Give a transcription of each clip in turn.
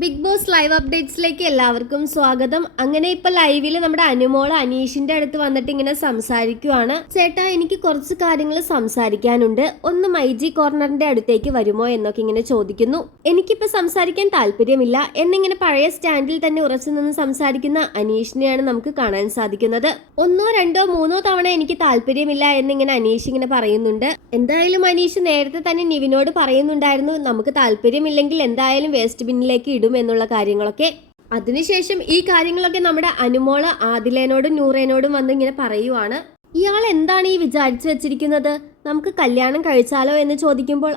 Big boss live അപ്ഡേറ്റ്സിലേക്ക് എല്ലാവർക്കും സ്വാഗതം. അങ്ങനെ ഇപ്പൊ ലൈവില് നമ്മുടെ അനുമോള് അനീഷിന്റെ അടുത്ത് വന്നിട്ട് ഇങ്ങനെ സംസാരിക്കുവാണ്. ചേട്ടാ, എനിക്ക് കുറച്ച് കാര്യങ്ങൾ സംസാരിക്കാനുണ്ട്, ഒന്ന് മൈജി കോർണറിന്റെ അടുത്തേക്ക് വരുമോ എന്നൊക്കെ ഇങ്ങനെ ചോദിക്കുന്നു. എനിക്കിപ്പോ സംസാരിക്കാൻ താല്പര്യമില്ല എന്നിങ്ങനെ പഴയ സ്റ്റാൻഡിൽ തന്നെ ഉറച്ചു നിന്ന് സംസാരിക്കുന്ന അനീഷിനെയാണ് നമുക്ക് കാണാൻ സാധിക്കുന്നത്. ഒന്നോ രണ്ടോ മൂന്നോ തവണ എനിക്ക് താല്പര്യമില്ല എന്നിങ്ങനെ അനീഷ് ഇങ്ങനെ പറയുന്നുണ്ട്. എന്തായാലും അനീഷ് നേരത്തെ തന്നെ നിവിനോട് പറയുന്നുണ്ടായിരുന്നു, നമുക്ക് താല്പര്യമില്ലെങ്കിൽ എന്തായാലും വേസ്റ്റ് ബിന്നിലേക്ക് ഇടും എന്നുള്ള കാര്യങ്ങളൊക്കെ. അതിനുശേഷം ഈ കാര്യങ്ങളൊക്കെ നമ്മുടെ അനുമോള് ആദിലേനോടും നൂറേനോടും വന്ന് ഇങ്ങനെ പറയുവാണ്. ഇയാൾ എന്താണ് ഈ വിചാരിച്ചു വെച്ചിരിക്കുന്നത്, നമുക്ക് കല്യാണം കഴിച്ചാലോ എന്ന് ചോദിക്കുമ്പോൾ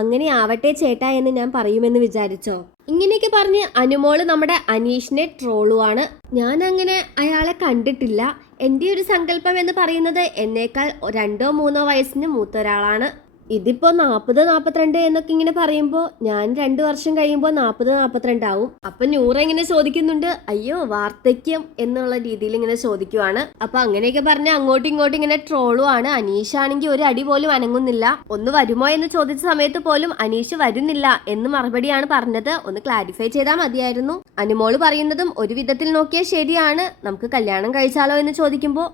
അങ്ങനെ ആവട്ടെ ചേട്ടാ എന്ന് ഞാൻ പറയുമെന്ന് വിചാരിച്ചോ? ഇങ്ങനെയൊക്കെ പറഞ്ഞ് അനുമോള് നമ്മുടെ അനീഷിനെ ട്രോളുവാണ്. ഞാൻ അങ്ങനെ അയാളെ കണ്ടിട്ടില്ല. എൻ്റെ ഒരു സങ്കല്പം എന്ന് പറയുന്നത് എന്നേക്കാൾ 2-3 വയസ്സിന് മൂത്ത ഒരാളാണ്. ഇതിപ്പോ 40-42 എന്നൊക്കെ ഇങ്ങനെ പറയുമ്പോ ഞാൻ 2 വർഷം കഴിയുമ്പോൾ 40-42 ആവും. അപ്പൊ നൂറ് ഇങ്ങനെ ചോദിക്കുന്നുണ്ട്, അയ്യോ വാർദ്ധക്യം എന്നുള്ള രീതിയിൽ ഇങ്ങനെ ചോദിക്കുവാണ്. അപ്പൊ അങ്ങനെയൊക്കെ പറഞ്ഞ അങ്ങോട്ടും ഇങ്ങോട്ടും ഇങ്ങനെ ട്രോളുവാണ്. അനീഷ് ആണെങ്കിൽ ഒരു അടി പോലും അനങ്ങുന്നില്ല. ഒന്ന് വരുമോ എന്ന് ചോദിച്ച സമയത്ത് പോലും അനീഷ് വരുന്നില്ല എന്ന് മറുപടിയാണ് പറഞ്ഞത്. ഒന്ന് ക്ലാരിഫൈ ചെയ്താൽ മതിയായിരുന്നു. അനുമോള് പറയുന്നതും ഒരു വിധത്തിൽ നോക്കിയാൽ ശരിയാണ്. നമുക്ക് കല്യാണം കഴിച്ചാലോ എന്ന് ചോദിക്കുമ്പോൾ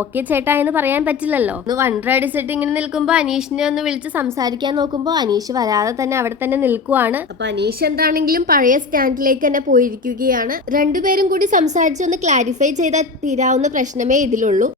ഓക്കെ ചേട്ടാ എന്ന് പറയാൻ പറ്റില്ലല്ലോ. ഒന്ന് വണ്ടർ അടിച്ചിട്ട് ഇങ്ങനെ നിൽക്കുമ്പോ അനീഷിനെ ഒന്ന് വിളിച്ച് സംസാരിക്കാൻ നോക്കുമ്പോൾ അനീഷ് വരാതെ തന്നെ അവിടെ തന്നെ നിൽക്കുവാണ്. അപ്പൊ അനീഷ് എന്താണെങ്കിലും പഴയ സ്റ്റാൻഡിലേക്ക് തന്നെ പോയിരിക്കുകയാണ്. രണ്ടുപേരും കൂടി സംസാരിച്ച് ഒന്ന് ക്ലാരിഫൈ ചെയ്താൽ തീരാവുന്ന പ്രശ്നമേ ഇതിലുള്ളൂ.